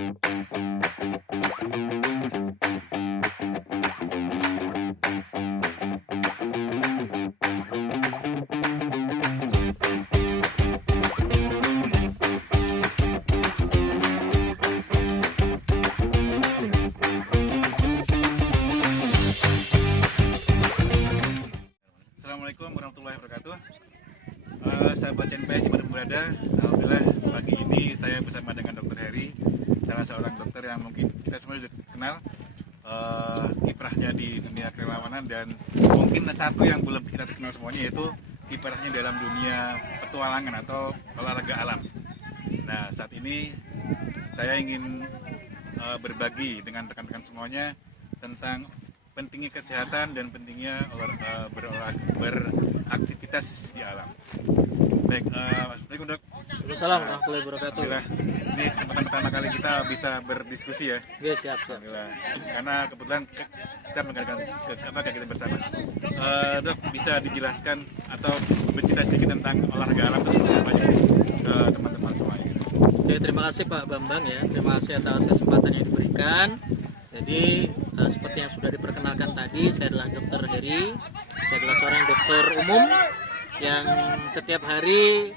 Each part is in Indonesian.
Assalamualaikum warahmatullahi wabarakatuh. Sahabat CNPS yang berada, alhamdulillah pagi ini saya bersama dengan Dr. Heri, salah seorang dokter yang mungkin kita semua sudah kenal kiprahnya di dunia kerelawanan, dan mungkin satu yang belum kita kenal semuanya yaitu kiprahnya dalam dunia petualangan atau olahraga alam. Nah, saat ini saya ingin berbagi dengan rekan-rekan semuanya tentang pentingnya kesehatan dan pentingnya beraktivitas di alam. Baik, Assalamualaikum dok. Waalaikumsalam warahmatullahi wabarakatuh. Ini kesempatan pertama kali kita bisa berdiskusi ya. Ya, siap. Karena kebetulan kita mengadakan kegiatan bersama. Dok, bisa dijelaskan atau bercerita sedikit tentang olahraga alam itu apa aja ke teman-teman semuanya? Oke, terima kasih Pak Bambang ya. Terima kasih atas kesempatan yang diberikan. Jadi seperti yang sudah diperkenalkan tadi, saya adalah Dr. Heri. Saya adalah seorang dokter umum yang setiap hari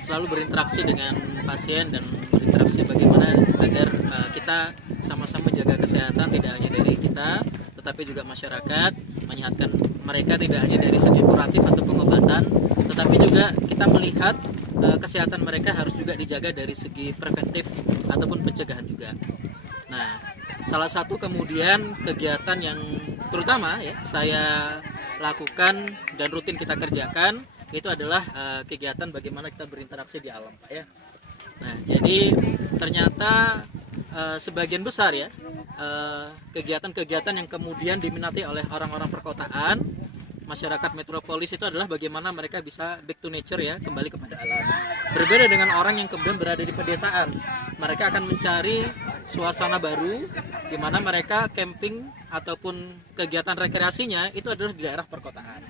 selalu berinteraksi dengan pasien dan berinteraksi bagaimana agar kita sama-sama jaga kesehatan, tidak hanya dari kita tetapi juga masyarakat, menyehatkan mereka tidak hanya dari segi kuratif atau pengobatan, tetapi juga kita melihat kesehatan mereka harus juga dijaga dari segi preventif ataupun pencegahan juga. Nah, salah satu kemudian kegiatan yang terutama ya saya lakukan dan rutin kita kerjakan itu adalah kegiatan bagaimana kita berinteraksi di alam, Pak ya. Nah, jadi ternyata sebagian besar ya kegiatan-kegiatan yang kemudian diminati oleh orang-orang perkotaan, masyarakat metropolis itu adalah bagaimana mereka bisa back to nature ya, kembali kepada alam. Berbeda dengan orang yang kemudian berada di pedesaan, mereka akan mencari suasana baru di mana mereka camping ataupun kegiatan rekreasinya itu adalah di daerah perkotaan.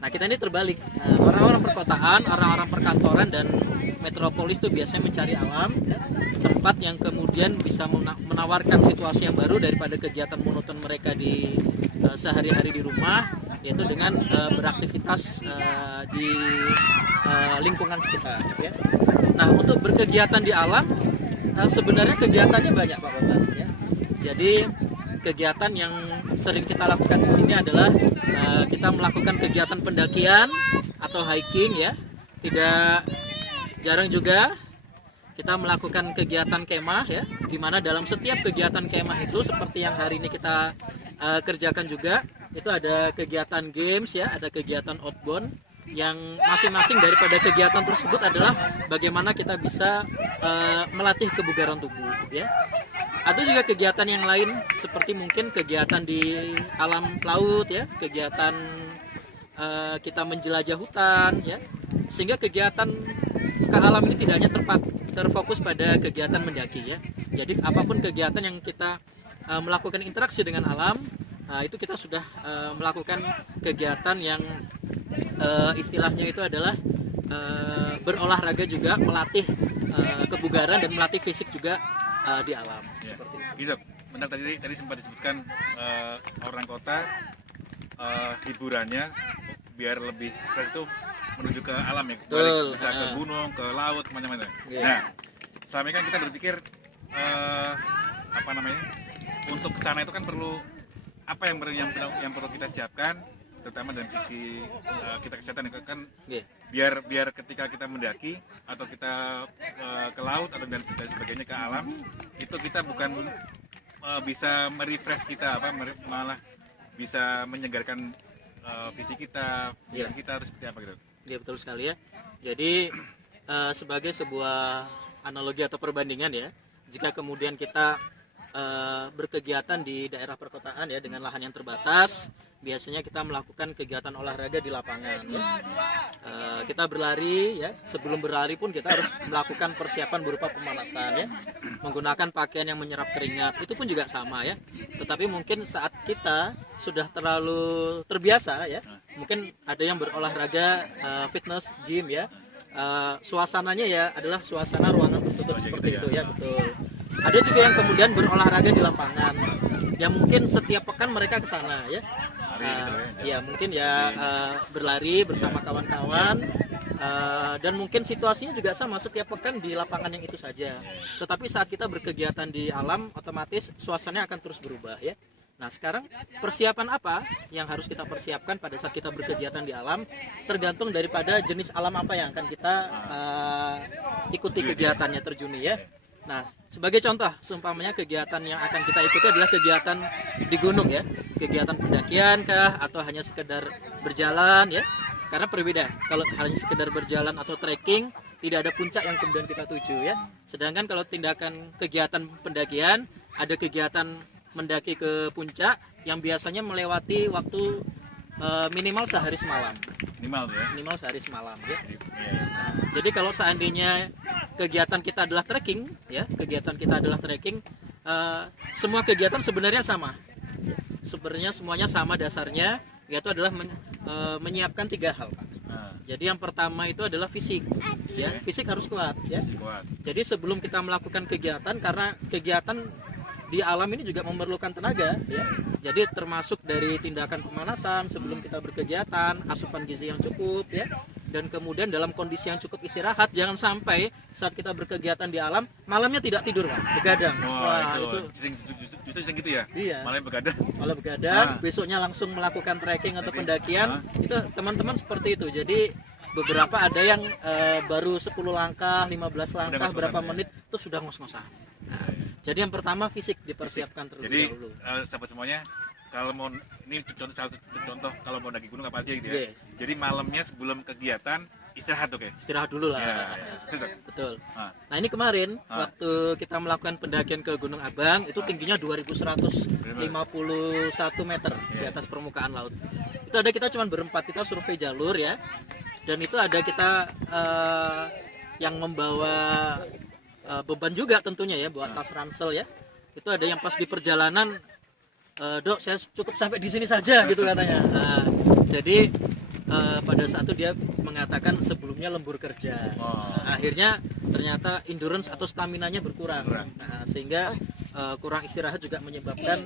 Nah, kita ini terbalik. Orang-orang perkotaan, orang-orang perkantoran dan metropolis itu biasanya mencari alam, tempat yang kemudian bisa menawarkan situasi yang baru daripada kegiatan monoton mereka di sehari-hari di rumah, yaitu dengan beraktivitas di lingkungan sekitar ya. Nah, untuk berkegiatan di alam sebenarnya kegiatannya banyak Pak Bambang ya. Jadi kegiatan yang sering kita lakukan di sini adalah kita melakukan kegiatan pendakian atau hiking ya. Tidak jarang juga kita melakukan kegiatan kemah ya, di mana dalam setiap kegiatan kemah itu seperti yang hari ini kita kerjakan juga, itu ada kegiatan games ya, ada kegiatan outbound yang masing-masing daripada kegiatan tersebut adalah bagaimana kita bisa melatih kebugaran tubuh ya. Ada juga kegiatan yang lain seperti mungkin kegiatan di alam laut ya, kegiatan kita menjelajah hutan ya, sehingga kegiatan ke alam ini tidak hanya terfokus pada kegiatan mendaki ya. Jadi apapun kegiatan yang kita melakukan interaksi dengan alam, itu kita sudah melakukan kegiatan yang istilahnya itu adalah berolahraga juga, melatih kebugaran dan melatih fisik juga di alam. Ya. Seperti itu. Benar, tadi sempat disebutkan orang kota hiburannya biar lebih stres itu menuju ke alam ya, bisa ke gunung, ke laut, kemana-mana. Yeah. Nah, selama ini kan kita berpikir untuk kesana itu kan perlu apa yang perlu kita siapkan, terutama dari sisi kita kesehatan kan, biar ketika kita mendaki atau kita ke laut atau dan sebagainya ke alam, itu kita bukan bisa merefresh kita, malah bisa menyegarkan fisik kita, pikiran kita, harus seperti apa gitu. Ya, betul sekali ya. Jadi sebagai sebuah analogi atau perbandingan ya, jika kemudian kita berkegiatan di daerah perkotaan ya dengan lahan yang terbatas, biasanya kita melakukan kegiatan olahraga di lapangan ya. Kita berlari ya, sebelum berlari pun kita harus melakukan persiapan berupa pemanasan ya, menggunakan pakaian yang menyerap keringat, itu pun juga sama ya. Tetapi mungkin saat kita sudah terlalu terbiasa ya, mungkin ada yang berolahraga fitness gym ya, suasananya ya adalah suasana ruangan tertutup seperti itu ya, betul. Ada juga yang kemudian berolahraga di lapangan. Ya mungkin setiap pekan mereka ke sana ya. Ya mungkin ya berlari bersama kawan-kawan. Dan mungkin situasinya juga sama setiap pekan di lapangan yang itu saja. Tetapi saat kita berkegiatan di alam, otomatis suasananya akan terus berubah ya. Nah sekarang persiapan apa yang harus kita persiapkan pada saat kita berkegiatan di alam, tergantung daripada jenis alam apa yang akan kita ikuti kegiatannya, terjuni ya. Nah sebagai contoh, seumpamanya kegiatan yang akan kita ikuti adalah kegiatan di gunung ya, kegiatan pendakian kah atau hanya sekedar berjalan ya. Karena berbeda, kalau hanya sekedar berjalan atau trekking, tidak ada puncak yang kemudian kita tuju ya. Sedangkan kalau tindakan kegiatan pendakian, ada kegiatan mendaki ke puncak yang biasanya melewati waktu minimal sehari semalam. Minimal sehari semalam ya. Nah, jadi kalau seandainya kegiatan kita adalah trekking ya, semua kegiatan sebenarnya sama. Sebenarnya semuanya sama dasarnya, yaitu adalah menyiapkan 3 hal. Jadi yang pertama itu adalah fisik, ya. Fisik harus kuat, ya. Jadi sebelum kita melakukan kegiatan, karena kegiatan di alam ini juga memerlukan tenaga, ya. Jadi termasuk dari tindakan pemanasan sebelum kita berkegiatan, asupan gizi yang cukup, ya. Dan kemudian dalam kondisi yang cukup istirahat, jangan sampai saat kita berkegiatan di alam malamnya tidak tidur, Pak, begadang. Wah, itu justru gitu ya. Iya. Malah begadang, besoknya langsung melakukan trekking atau pendakian. Itu teman-teman seperti itu. Jadi beberapa ada yang baru 10 langkah, 15 langkah, berapa menit itu sudah ngos-ngosan. Nah, jadi yang pertama fisik dipersiapkan terlebih dahulu. Jadi sahabat semuanya, kalau mau ini contoh kalau mau daki gunung apa aja gitu ya. Jadi malamnya sebelum kegiatan istirahat, oke? Istirahat dulu lah. Betul. Nah ini kemarin waktu kita melakukan pendakian ke Gunung Abang itu tingginya 2151 meter di atas permukaan laut. Itu ada kita cuma berempat, kita survei jalur ya. Dan itu ada kita yang membawa beban juga tentunya ya, buat tas ransel ya. Itu ada yang pas di perjalanan, Dok, saya cukup sampai di sini saja gitu katanya. Nah, jadi pada saat itu dia mengatakan sebelumnya lembur kerja. Nah, akhirnya ternyata endurance atau stamina-nya berkurang. Nah, sehingga kurang istirahat juga menyebabkan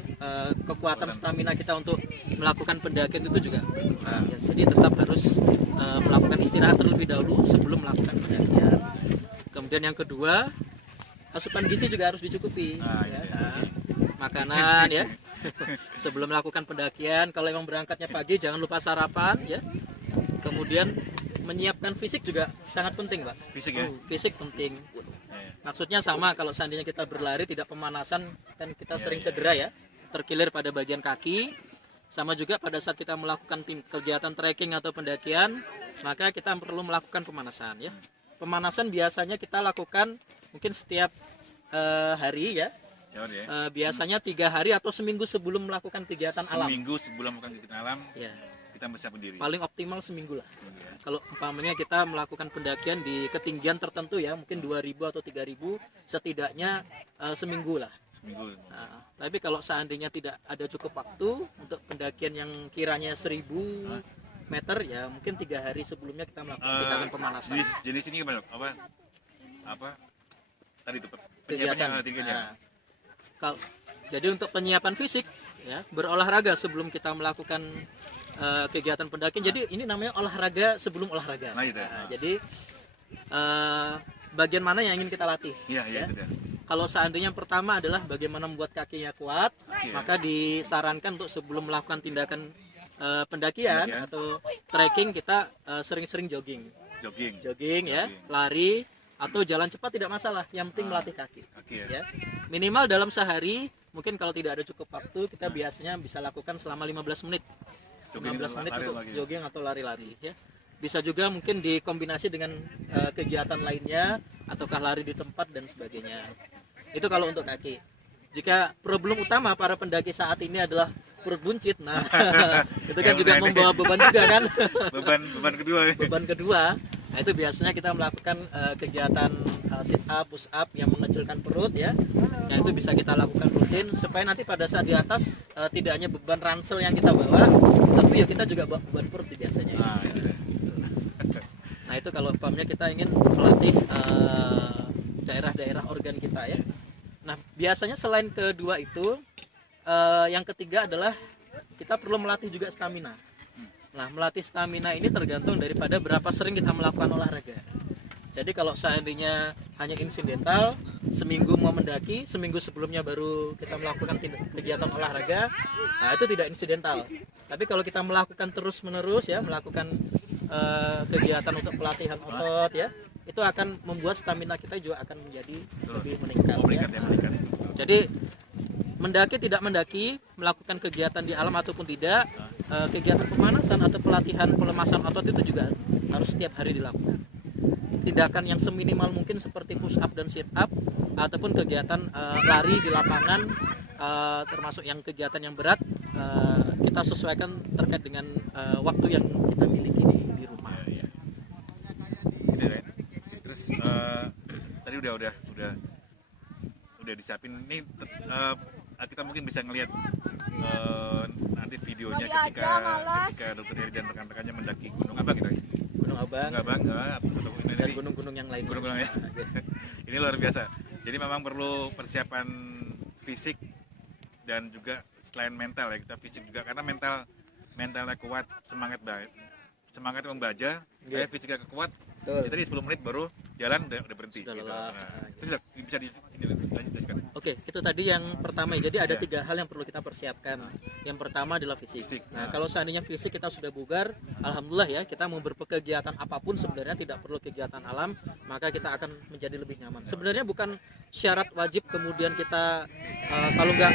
kekuatan stamina kita untuk melakukan pendakian itu juga berkurang. Ya, jadi tetap harus melakukan istirahat terlebih dahulu sebelum melakukan pendakian. Kemudian yang kedua, asupan gizi juga harus dicukupi. Makanan ya. Sebelum melakukan pendakian, kalau memang berangkatnya pagi jangan lupa sarapan ya. Kemudian menyiapkan fisik juga sangat penting, Pak. Fisik ya? Fisik penting. Maksudnya sama, kalau seandainya kita berlari tidak pemanasan kan kita sering cedera ya, terkilir pada bagian kaki. Sama juga pada saat kita melakukan kegiatan trekking atau pendakian, maka kita perlu melakukan pemanasan ya. Pemanasan biasanya kita lakukan mungkin setiap hari ya. Biasanya 3 hari atau seminggu sebelum melakukan kegiatan alam. Seminggu sebelum melakukan kegiatan alam, ya. Kita bersiap diri. Paling optimal seminggu lah. Kalau umpamanya kita melakukan pendakian di ketinggian tertentu ya, mungkin 2000 atau 3000, setidaknya seminggu lah. Nah, tapi kalau seandainya tidak ada cukup waktu untuk pendakian yang kiranya 1000 meter ya, mungkin 3 hari sebelumnya kita melakukan tindakan pemanasan. Jenis ini gimana? Apa? Tadi itu kegiatan. Jadi untuk penyiapan fisik ya, berolahraga sebelum kita melakukan kegiatan pendakian. Jadi ini namanya olahraga sebelum olahraga. Jadi bagian mana yang ingin kita latih? Ya. Kalau seandainya yang pertama adalah bagaimana membuat kakinya kuat, maka disarankan untuk sebelum melakukan tindakan pendakian atau trekking kita sering-sering jogging ya, lari atau jalan cepat tidak masalah, yang penting melatih kaki. Ya. Minimal dalam sehari, mungkin kalau tidak ada cukup waktu, kita biasanya bisa lakukan selama 15 menit. 15 menit untuk jogging atau lari-lari ya. Bisa juga mungkin dikombinasi dengan kegiatan lainnya, ataukah lari di tempat dan sebagainya. Itu kalau untuk kaki. Jika problem utama para pendaki saat ini adalah perut buncit, nah itu kan juga membawa beban juga kan. Beban kedua. Nah, itu biasanya kita melakukan kegiatan sit up, push up yang mengecilkan perut ya. Yang itu bisa kita lakukan rutin supaya nanti pada saat di atas tidak hanya beban ransel yang kita bawa, tapi ya kita juga bawa beban perut biasanya. Nah, itu kalau umpamanya kita ingin melatih daerah-daerah organ kita ya. Nah, biasanya selain kedua itu, yang ketiga adalah kita perlu melatih juga stamina. Nah, melatih stamina ini tergantung daripada berapa sering kita melakukan olahraga. Jadi kalau seandainya hanya insidental, seminggu mau mendaki, seminggu sebelumnya baru kita melakukan kegiatan olahraga, nah itu tidak insidental. Tapi kalau kita melakukan terus-menerus ya, melakukan kegiatan untuk pelatihan otot ya, itu akan membuat stamina kita juga akan menjadi lebih meningkat. Meningkat. Jadi mendaki tidak mendaki, melakukan kegiatan di alam ataupun tidak, kegiatan pemanasan atau pelatihan pelemasan otot itu juga harus setiap hari dilakukan. Tindakan yang seminimal mungkin seperti push up dan sit up, ataupun kegiatan lari di lapangan, termasuk yang kegiatan yang berat, kita sesuaikan terkait dengan waktu yang kita miliki di rumah. Ya. Gitu kan. Terus tadi udah disiapin nih, kita mungkin bisa ngelihat nanti videonya ketika Dokter Heri dan rekan-rekannya mendaki Gunung Abang gitu. Gunung Abang dan gunung-gunung yang lain. Ya. Ini luar biasa. Jadi memang perlu persiapan fisik dan juga selain mental ya, kita fisik juga, karena mentalnya kuat, semangatnya membaca, fisiknya kuat. Jadi 10 menit baru jalan udah berhenti. Gitu. Itu bisa dilanjutkan. Oke, itu tadi yang pertama. Jadi ada 3 hal yang perlu kita persiapkan. Yang pertama adalah fisik. Nah, kalau seandainya fisik kita sudah bugar, alhamdulillah ya, kita mau berkegiatan apapun sebenarnya tidak perlu kegiatan alam, maka kita akan menjadi lebih nyaman. Sebenarnya bukan syarat wajib kemudian kita kalau nggak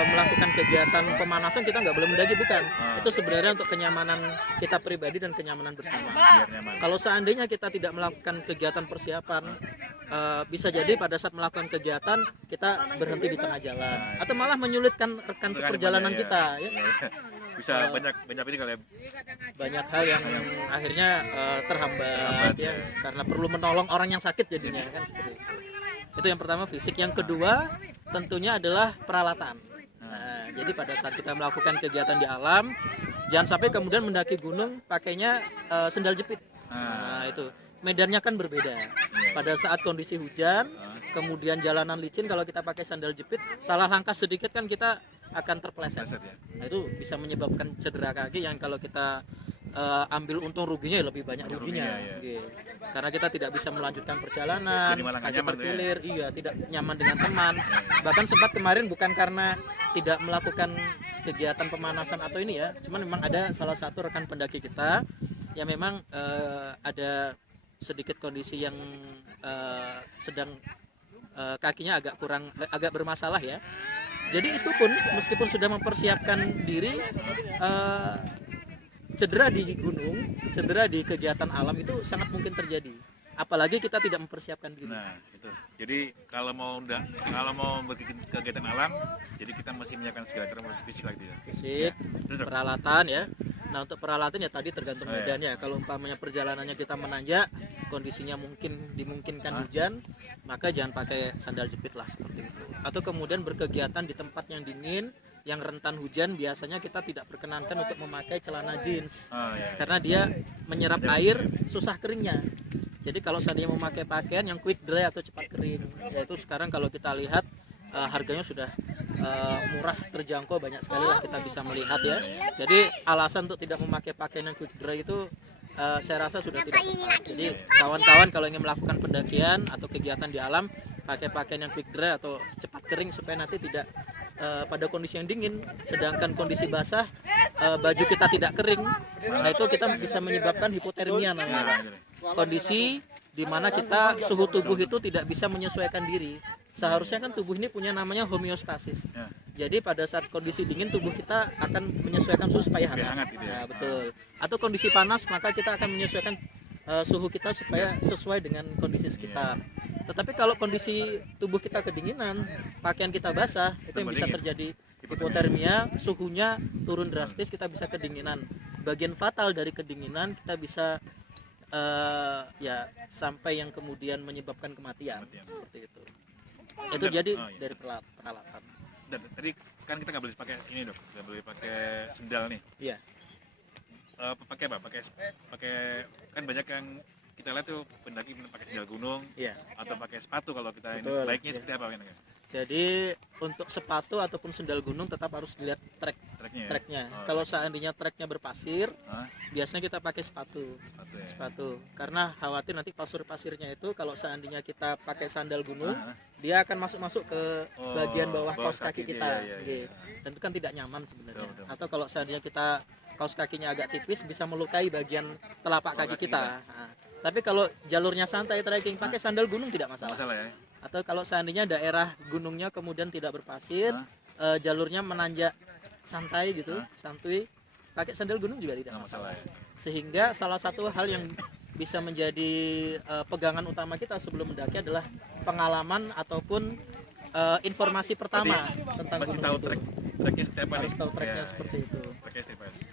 melakukan kegiatan pemanasan kita nggak boleh mendaki, bukan. Itu sebenarnya untuk kenyamanan kita pribadi dan kenyamanan bersama. Kalau seandainya kita tidak melakukan kegiatan persiapan, bisa jadi pada saat melakukan kegiatan kita berhenti di tengah jalan atau malah menyulitkan rekan seperjalanan kita ya. Bisa banyak ini kalau banyak hal yang akhirnya terhambat ya, karena perlu menolong orang yang sakit jadinya kan, seperti itu. Itu yang pertama, fisik. Yang kedua tentunya adalah peralatan. Nah, jadi pada saat kita melakukan kegiatan di alam, jangan sampai kemudian mendaki gunung pakainya sendal jepit. Nah, itu medannya kan berbeda. Pada saat kondisi hujan, kemudian jalanan licin, kalau kita pakai sandal jepit, salah langkah sedikit kan kita akan terpeleset. Nah, itu bisa menyebabkan cedera kaki yang kalau kita ambil untung ruginya lebih banyak ruginya. Karena kita tidak bisa melanjutkan perjalanan, kaki terkilir, tidak nyaman dengan teman. Bahkan sempat kemarin bukan karena tidak melakukan kegiatan pemanasan atau ini ya, cuman memang ada salah satu rekan pendaki kita yang memang ada sedikit kondisi yang sedang kakinya agak bermasalah ya. Jadi itu pun meskipun sudah mempersiapkan diri, cedera di gunung, cedera di kegiatan alam itu sangat mungkin terjadi. Apalagi kita tidak mempersiapkan diri. Nah, itu. Jadi kalau mau kegiatan alam, jadi kita mesti menyiapkan segala termasuk fisik lagi ya. Fisik, peralatan ya. Nah, untuk peralatan ya tadi tergantung medannya. Kalau umpamanya perjalanannya kita menanjak, kondisinya dimungkinkan hujan, maka jangan pakai sandal jepit lah seperti itu. Atau kemudian berkegiatan di tempat yang dingin, yang rentan hujan, biasanya kita tidak perkenankan untuk memakai celana jeans. Karena dia menyerap air, susah keringnya. Jadi kalau seandainya memakai pakaian yang quick dry atau cepat kering, yaitu sekarang kalau kita lihat harganya sudah murah, terjangkau, banyak sekali lah kita bisa melihat ya. Jadi alasan untuk tidak memakai pakaian yang quick dry itu saya rasa sudah tidak tepat. Jadi kawan-kawan kalau ingin melakukan pendakian atau kegiatan di alam, pakai pakaian yang quick dry atau cepat kering supaya nanti tidak pada kondisi yang dingin, sedangkan kondisi basah baju kita tidak kering. Nah, itu kita bisa menyebabkan hipotermia namanya. Kondisi di mana kita suhu tubuh itu tidak bisa menyesuaikan diri. Seharusnya kan tubuh ini punya namanya homeostasis. Jadi pada saat kondisi dingin tubuh kita akan menyesuaikan suhu supaya hangat. Nah, betul. Atau kondisi panas maka kita akan menyesuaikan suhu kita supaya sesuai dengan kondisi sekitar. Tetapi kalau kondisi tubuh kita kedinginan, pakaian kita basah, itu yang bisa terjadi hipotermia, suhunya turun drastis, kita bisa kedinginan. Bagian fatal dari kedinginan kita bisa sampai yang kemudian menyebabkan kematian. Seperti itu. Itu jadi dari peralatan. Dan tadi kan kita nggak boleh pakai ini dok, nggak boleh pakai sendal nih. Iya. Pakai apa? Pakai kan banyak yang kita lihat tuh pendaki pakai sendal gunung, atau pakai sepatu kalau kita ini. Baiknya seperti apa? Jadi untuk sepatu ataupun sendal gunung tetap harus dilihat Treknya. Ya? treknya. Oh, Kalau seandainya treknya berpasir, Hah? biasanya kita pakai sepatu. Sepatu ya. Sepatu. Karena khawatir nanti pasirnya itu kalau seandainya kita pakai sandal gunung, Ah, dia akan masuk ke oh, bagian bawah bawah kaos kaki kaki kita. dia, Oke. iya. Dan itu kan tidak nyaman sebenarnya. Betul, betul. Atau kalau seandainya kita kaos kakinya agak tipis bisa melukai bagian telapak kaki kaki kita. Nah, tapi kalau jalurnya santai trekking pakai sandal gunung tidak Nggak masalah. masalah ya. Atau kalau seandainya daerah gunungnya kemudian tidak berpasir, jalurnya menanjak santai gitu, santuy, pakai sandal gunung juga tidak Nggak masalah. masalah ya. Sehingga salah satu hal yang bisa menjadi pegangan utama kita sebelum mendaki adalah pengalaman ataupun informasi pertama tentang Masih gunung tahu itu. treknya seperti apa Harus nih? tahu treknya Ya, seperti itu. Treknya seperti apa?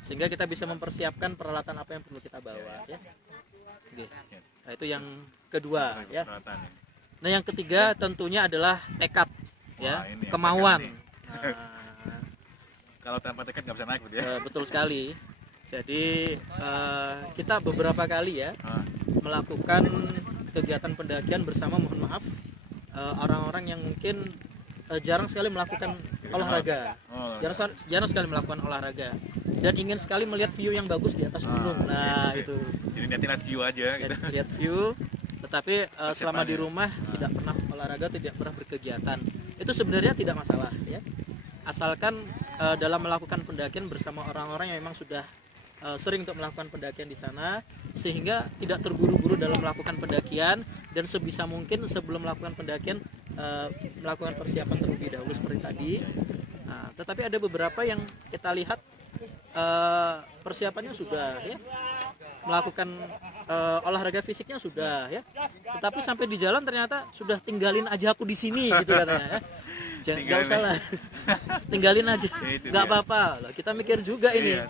Sehingga kita bisa mempersiapkan peralatan apa yang perlu kita bawa ya. Oke. Nah, itu yang kedua ya. Peralatan ya. Nah, yang ketiga tentunya adalah tekad ya, Wah, ini ya, kemauan. tekad Nah, Kalau tanpa tekad nggak bisa naik berarti ya. betul sekali. Jadi kita beberapa kali ya Ah, melakukan kegiatan pendakian bersama, mohon maaf, orang-orang yang mungkin jarang sekali melakukan olahraga. oh, Jarang sekali melakukan olahraga dan ingin sekali melihat view yang bagus di atas gunung. Nah, oke. itu. Jadi lihat view aja gitu. Lihat view, tetapi selama di Persiapannya. rumah tidak pernah olahraga, tidak pernah berkegiatan. Itu sebenarnya tidak masalah ya. Asalkan dalam melakukan pendakian bersama orang-orang yang memang sudah sering untuk melakukan pendakian di sana, sehingga tidak terburu-buru dalam melakukan pendakian dan sebisa mungkin sebelum melakukan pendakian melakukan persiapan terlebih dahulu seperti tadi. Nah, tetapi ada beberapa yang kita lihat persiapannya sudah ya, melakukan olahraga fisiknya sudah ya, tetapi sampai di jalan ternyata sudah tinggalin aja aku di sini gitu katanya ya. Jangan, nggak usah lah, tinggalin aja, Ya, itu nggak dia. apa-apa. Lah, kita mikir juga ini, Iya.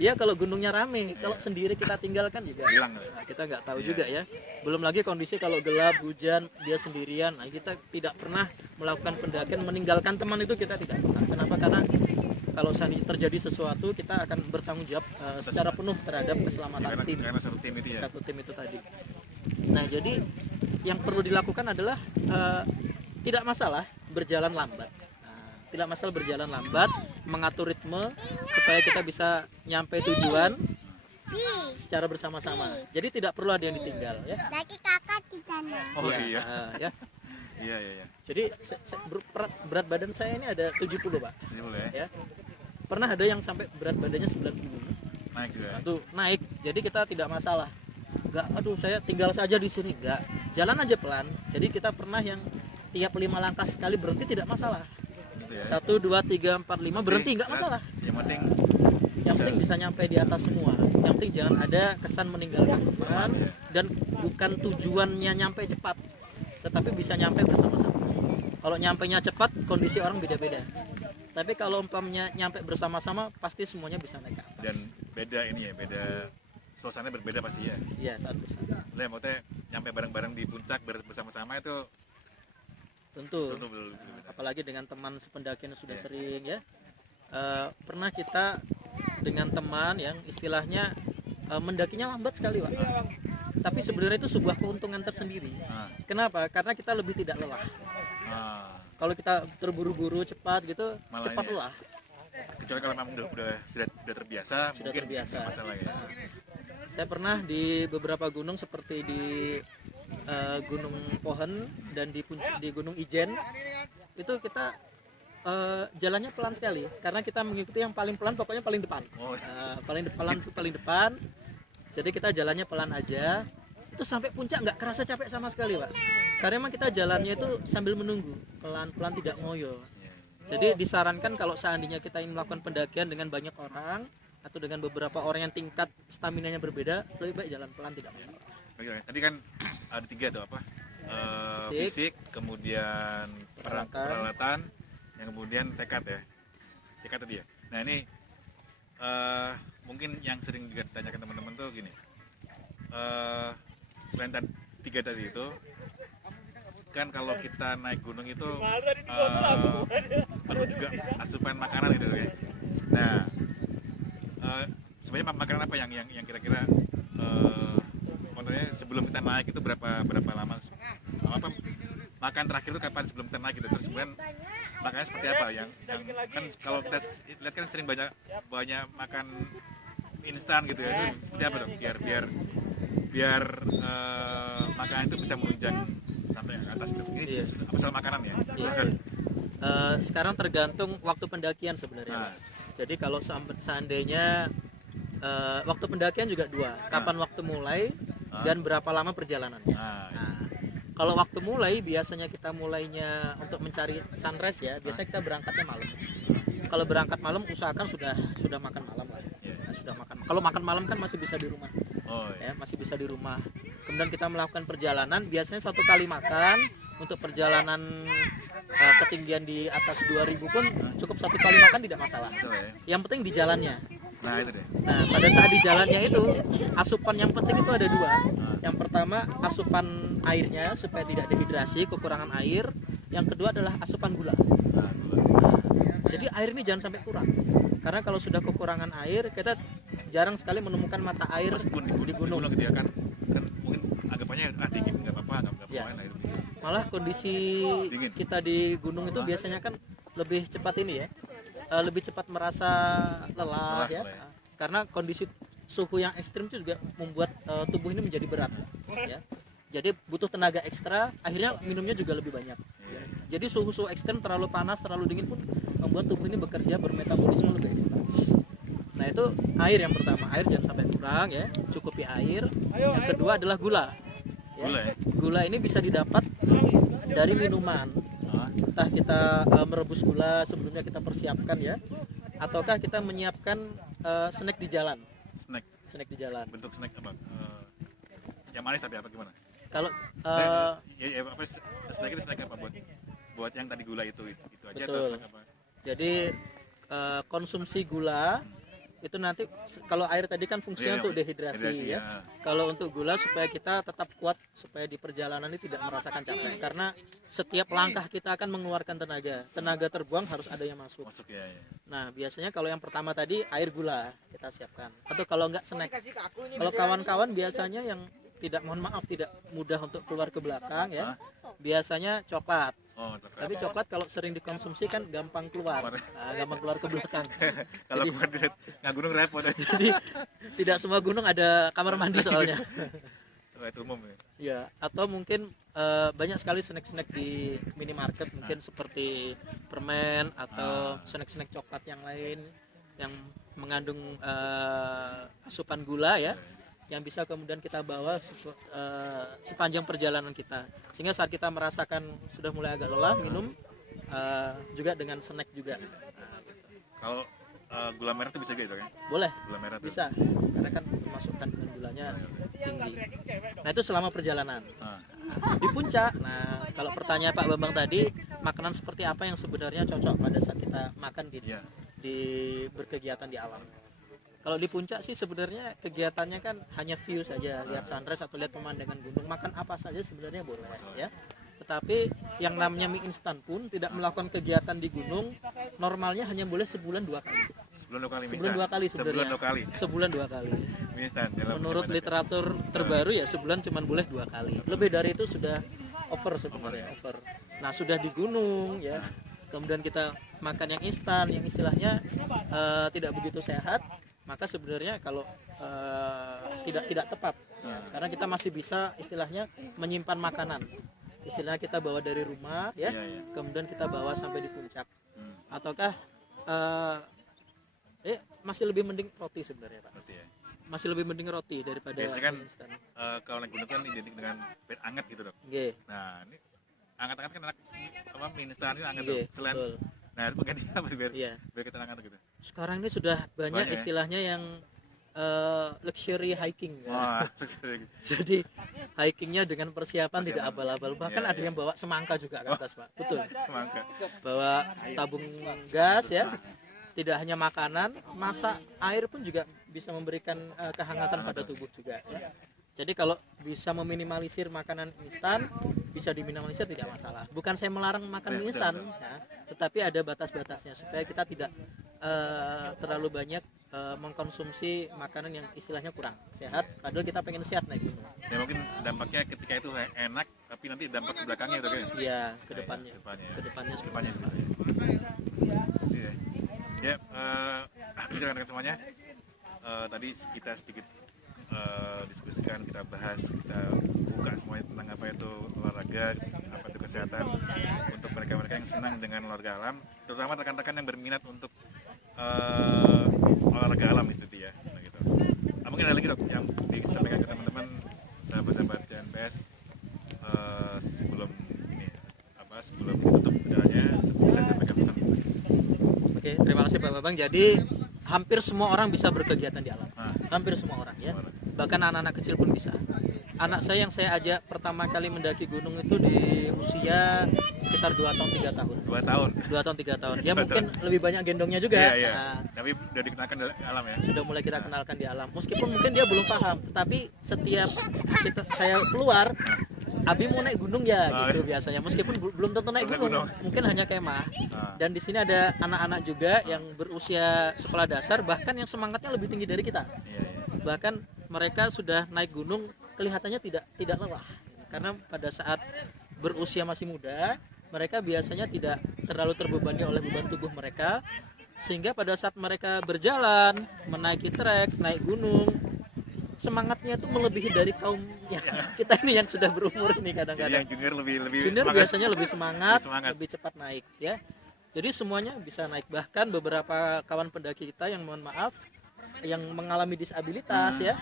ya kalau gunungnya rame, kalau sendiri kita tinggalkan juga, Hilang. nah, kita nggak tahu Iya. juga ya. Belum lagi kondisi kalau gelap, hujan, dia sendirian. Nah, kita tidak pernah melakukan pendakian meninggalkan teman itu, kita tidak pernah. Kenapa? Karena kalau seandainya terjadi sesuatu, kita akan bertanggung jawab secara penuh terhadap keselamatan tim. Karena satu tim itu ya. Satu tim itu tadi. Nah, jadi yang perlu dilakukan adalah tidak masalah berjalan lambat. Nah, tidak masalah berjalan lambat, mengatur ritme supaya kita bisa nyampe tujuan secara bersama-sama. Jadi tidak perlu ada yang ditinggal ya. Lagi kakak di sana. Oh iya. Ya. Iya, iya, iya. Jadi berat badan saya ini ada 70, Pak. Ini boleh ya. Ya. Pernah ada yang sampai berat badannya 90. Naik juga. Nah, tuh naik. Jadi kita tidak masalah. Enggak, aduh saya tinggal saja di sini. Enggak. Jalan aja pelan. Jadi kita pernah yang tiap 5 langkah sekali berhenti tidak masalah. Gitu ya. 1 2 3 4 5 berhenti enggak masalah. Yang penting Yang penting bisa nyampe di atas semua. Yang penting jangan ada kesan meninggalkan teman dan bukan tujuannya nyampe cepat, tetapi bisa nyampe bersama-sama. Kalau nyampenya cepat, kondisi orang beda-beda. Tapi kalau umpamanya nyampe bersama-sama, pasti semuanya bisa naik ke atas. dan beda ini ya, beda suasananya berbeda pasti ya. Iya, saat bersama. Lah maksudnya nyampe bareng-bareng di puncak bersama-sama itu Tentu. betul. Apalagi dengan teman sependakian yang sudah Iya. sering ya. Pernah kita dengan teman yang istilahnya mendakinya lambat sekali, Pak. Tapi sebenarnya itu sebuah keuntungan tersendiri. Nah, Kenapa? Karena kita lebih tidak lelah. nah, Kalau kita terburu-buru cepat gitu, Malah cepat ini ya. lelah. kecuali kalau memang sudah terbiasa, Sudah mungkin terbiasa. nggak masalah ya. Saya pernah di beberapa gunung seperti di Gunung Pohon dan di Gunung Ijen, itu kita jalannya pelan sekali karena kita mengikuti yang paling pelan, pokoknya paling depan. Oh, Paling depan. Jadi kita jalannya pelan aja. Itu sampai puncak nggak kerasa capek sama sekali, Pak. Karena memang kita jalannya itu sambil menunggu, pelan-pelan tidak ngoyo. iya. Jadi disarankan kalau seandainya kita ingin melakukan pendakian dengan banyak orang atau dengan beberapa orang yang tingkat staminanya berbeda, lebih baik jalan pelan, tidak masalah. Oke, tadi kan ada 3 tuh apa? Fisik. Fisik, kemudian peralatan, yang kemudian tekad ya. Tekad tadi ya. Nah ini mungkin yang sering ditanyakan teman-teman tuh gini. Selain 3 tadi itu, kan kalau kita naik gunung itu perlu juga asupan makanan gitu ya. Nah, sebenarnya makanan apa yang kira-kira maksudnya sebelum kita naik itu berapa lama apa makan terakhir itu kapan sebelum kita naik gitu, terus kemudian makannya seperti apa yang kan kalau kita lihat kan sering banyak makan instan gitu ya, itu seperti apa dong biar makanan itu bisa menunjang sampai ke atas itu. Ini Iya. masalah makanan ya. Iya. Sekarang tergantung waktu pendakian sebenarnya. Nah, Jadi kalau seandainya waktu pendakian juga dua, kapan waktu mulai dan berapa lama perjalanannya. nah, Nah, kalau waktu mulai biasanya kita mulainya untuk mencari sunrise ya, biasanya kita berangkatnya malam. Kalau berangkat malam usahakan sudah makan malam lah. iya. Nah, sudah makan. Kalau makan malam kan masih bisa di rumah, Oh iya. ya masih bisa di rumah. Kemudian kita melakukan perjalanan, biasanya satu kali makan untuk perjalanan ketinggian di atas 2000 pun cukup satu kali makan tidak masalah. So, ya. Yang penting di jalannya. Nah itu deh. Nah, pada saat di jalannya itu, asupan yang penting itu ada dua. Yang pertama, asupan airnya supaya tidak dehidrasi, kekurangan air. Yang kedua adalah asupan gula. Nah, gula. Jadi air ini jangan sampai kurang. Karena kalau sudah kekurangan air, kita jarang sekali menemukan mata air Meskipun di gunung. gitu ya kan mungkin anggapannya dingin nggak apa-apa nggak Ya. apa-apa. Nah, itu. Malah kondisi Dingin. kita di gunung itu biasanya kan lebih cepat ini ya, lebih cepat merasa lelah ya. Lelah, ya. Karena kondisi suhu yang ekstrim itu juga membuat tubuh ini menjadi berat ya. Jadi butuh tenaga ekstra, akhirnya minumnya juga lebih banyak. Iya. Jadi suhu ekstrem, terlalu panas, terlalu dingin pun membuat tubuh ini bekerja bermetabolisme lebih ekstra. Nah itu air yang pertama, air jangan sampai kurang ya, cukupi air. Yang kedua adalah gula. Ya. Gula ya. Gula ini bisa didapat dari minuman. Nah, Entah kita merebus gula sebelumnya kita persiapkan ya, ataukah kita menyiapkan snack di jalan. Snack di jalan. bentuk snack apa? Yang manis tapi apa gimana? Kalau Ya, apa snack itu snack apa buat yang tadi gula itu aja Betul. atau snack apa? jadi konsumsi gula itu nanti kalau air tadi kan fungsinya Iya, untuk dehidrasi dehidrasi, ya. Kalau untuk gula supaya kita tetap kuat, supaya di perjalanan ini tidak merasakan capek, karena setiap langkah kita akan mengeluarkan tenaga terbuang harus ada yang masuk. Masuk ya. Nah biasanya kalau yang pertama tadi air gula kita siapkan, atau kalau enggak snack. Kalau kawan-kawan biasanya yang tidak mudah untuk keluar ke belakang ya, biasanya coklat. Oh, coklat. Tapi coklat kalau sering dikonsumsi kan gampang keluar, gampang keluar ke belakang. Kalau Jadi- buat nggak gunung repot ya. Jadi tidak semua gunung ada kamar mandi soalnya. Itu umum ya. Ya, atau mungkin banyak sekali snack-snack di minimarket, mungkin seperti permen atau snack-snack coklat yang lain yang mengandung asupan gula ya, yang bisa kemudian kita bawa sepanjang perjalanan kita, sehingga saat kita merasakan sudah mulai agak lelah, minum juga dengan snack juga. Kalau gula merah itu bisa gitu kan? Boleh, Gula merah tuh. bisa, karena kan pemasukan dengan gulanya tinggi. Nah itu selama perjalanan. Ah, Di puncak, nah kalau pertanyaan Pak Bambang tadi, makanan seperti apa yang sebenarnya cocok pada saat kita makan iya. di berkegiatan di alam. Kalau di puncak sih sebenarnya kegiatannya kan hanya view saja, lihat sunrise atau lihat pemandangan gunung. Makan apa saja sebenarnya boleh ya. Tetapi yang namanya mie instan pun tidak melakukan kegiatan di gunung, normalnya hanya boleh sebulan 2 kali. Sebulan 2 kali Sebulan 2 kali sebenarnya. Sebulan 2 kali. Sebulan 2 kali. Mie instan. dalam Menurut perjalanan. literatur terbaru ya sebulan cuma boleh 2 kali. Lebih dari itu sudah over sebenarnya, over. Nah, sudah di gunung ya. Kemudian kita makan yang instan, yang istilahnya tidak begitu sehat, maka sebenarnya kalau tidak tepat. Karena kita masih bisa istilahnya menyimpan makanan. Istilahnya kita bawa dari rumah ya, Iya, iya. kemudian kita bawa sampai di puncak. Hmm, Ataukah masih lebih mending roti sebenarnya, Pak. berarti ya. Masih lebih mending roti daripada Biasanya kan mie instan. Kalau naik gunung kan identik dengan bed anget gitu dok. Nggih, Nah ini anget-anget kan enak, apa mie instan itu anget nggih, tuh. Selain, betul. nah itu penggantinya apa biar Iya. biar kita anget gitu. Sekarang ini sudah banyak Banyak ya? istilahnya yang luxury hiking ya. Wah, Jadi hikingnya dengan persiapan tidak Persiapan. abal-abal. Bahkan Iya, ada iya. yang bawa semangka juga ke atas, Pak. Betul. semangka. Bawa tabung gas ya. Tidak hanya makanan, masak air pun juga bisa memberikan kehangatan pada tubuh juga ya. Jadi kalau bisa meminimalisir makanan instan, bisa diminimalisir tidak masalah. Bukan saya melarang makan mie Betul, instan, betul. ya, tetapi ada batas-batasnya supaya kita tidak terlalu banyak mengkonsumsi makanan yang istilahnya kurang sehat. Padahal kita pengen sehat naik gunung. Ya mungkin dampaknya ketika itu enak, tapi nanti dampak ke belakangnya itu kan. Iya, ke depannya. Depannya. Ke depannya Depannya seperti sebenarnya. Iya. Ya, bisa rekan semuanya. Tadi kita sedikit diskusikan, kita bahas, kita buka semuanya tentang apa itu olahraga, apa itu kesehatan untuk mereka-mereka yang senang dengan olahraga alam, terutama rekan-rekan yang berminat untuk olahraga alam itu ya. Nah, gitu. Mungkin ada lagi dok yang disampaikan ke teman-teman sahabat-sahabat CNPS sebelum ini sebelum ditutup acaranya, saya sampaikan pesan. Oke, terima kasih Pak Babang. Jadi hampir semua orang bisa berkegiatan di alam. Hampir semua orang ya. Bahkan anak-anak kecil pun bisa. Anak saya yang saya ajak pertama kali mendaki gunung itu di usia sekitar 2 tahun 3 tahun. 2 tahun. 2 tahun 3 tahun. Ya mungkin lebih banyak gendongnya juga. Iya, iya. Nah, tapi udah dikenalkan di alam ya. sudah mulai kita kenalkan di alam. Meskipun mungkin dia belum paham, tetapi setiap saya keluar, Abi mau naik gunung ya gitu biasanya. Meskipun belum tentu naik gunung, mungkin hanya kemah. Dan di sini ada anak-anak juga yang berusia sekolah dasar, bahkan yang semangatnya lebih tinggi dari kita. Iya, iya. Bahkan mereka sudah naik gunung kelihatannya tidak lelah, karena pada saat berusia masih muda mereka biasanya tidak terlalu terbebani oleh beban tubuh mereka, sehingga pada saat mereka berjalan menaiki trek, naik gunung, semangatnya itu melebihi dari kaum yang kita ini yang sudah berumur ini. Jadi Kadang-kadang yang junior lebih junior semangat. biasanya lebih semangat, Lebih semangat. lebih cepat naik ya. Jadi semuanya bisa naik, bahkan beberapa kawan pendaki kita yang mohon maaf yang mengalami disabilitas ya,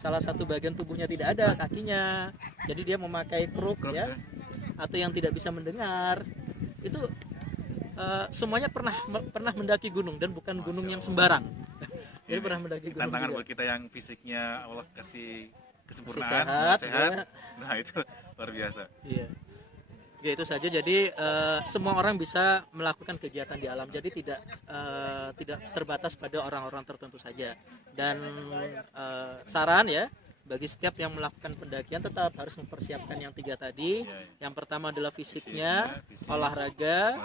salah satu bagian tubuhnya tidak ada, kakinya, jadi dia memakai kruk ya, atau yang tidak bisa mendengar, itu semuanya pernah mendaki gunung, dan bukan gunung yang sembarang. Jadi pernah mendaki gunung Tantangan juga. buat kita yang fisiknya Allah kasih kesempurnaan, Sehat, sehat. ya. Nah itu luar biasa. Iya. Ya itu saja. Jadi semua orang bisa melakukan kegiatan di alam. Jadi tidak terbatas pada orang-orang tertentu saja. Dan saran ya, bagi setiap yang melakukan pendakian tetap harus mempersiapkan yang 3 tadi. Yang pertama adalah fisiknya, olahraga,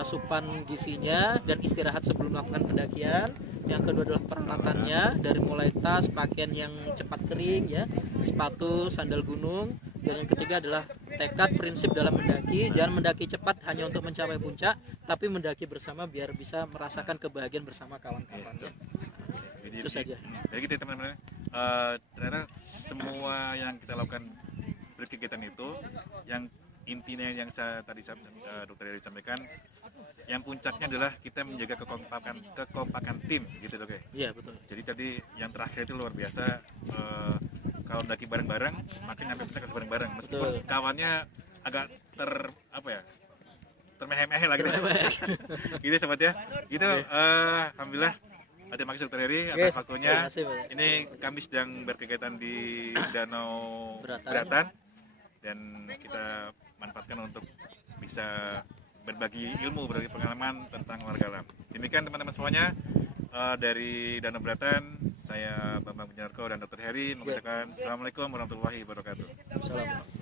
asupan gizinya, dan istirahat sebelum melakukan pendakian. Yang kedua adalah peralatannya, dari mulai tas, pakaian yang cepat kering ya, sepatu, sandal gunung. Dan yang ketiga adalah tekad, prinsip dalam mendaki. Jangan mendaki cepat hanya untuk mencapai puncak, tapi mendaki bersama biar bisa merasakan kebahagiaan bersama kawan-kawan ya. Jadi, Itu saja. Jadi gitu teman-teman, ternyata semua yang kita lakukan berkegiatan itu, yang intinya yang tadi Dokter Heri sampaikan, yang puncaknya adalah kita menjaga kekompakan tim gitu dok ya. Iya betul. Jadi tadi yang terakhir itu luar biasa, kalau mendaki bareng-bareng makin sampai puncak harus bareng-bareng, meskipun kawannya agak termeh-meh lah gitu. Gitu sobat ya. Gitu alhamdulillah. Terima kasih Dokter Heri atas waktunya. Ini kami sedang berkegiatan di Danau Beratan dan kita manfaatkan untuk bisa berbagi ilmu, berbagi pengalaman tentang olahraga alam. Demikian teman-teman semuanya, dari Danau Beratan, saya Bambang Bunjarko dan Dokter Heri mengucapkan Assalamualaikum warahmatullahi wabarakatuh. Assalamualaikum.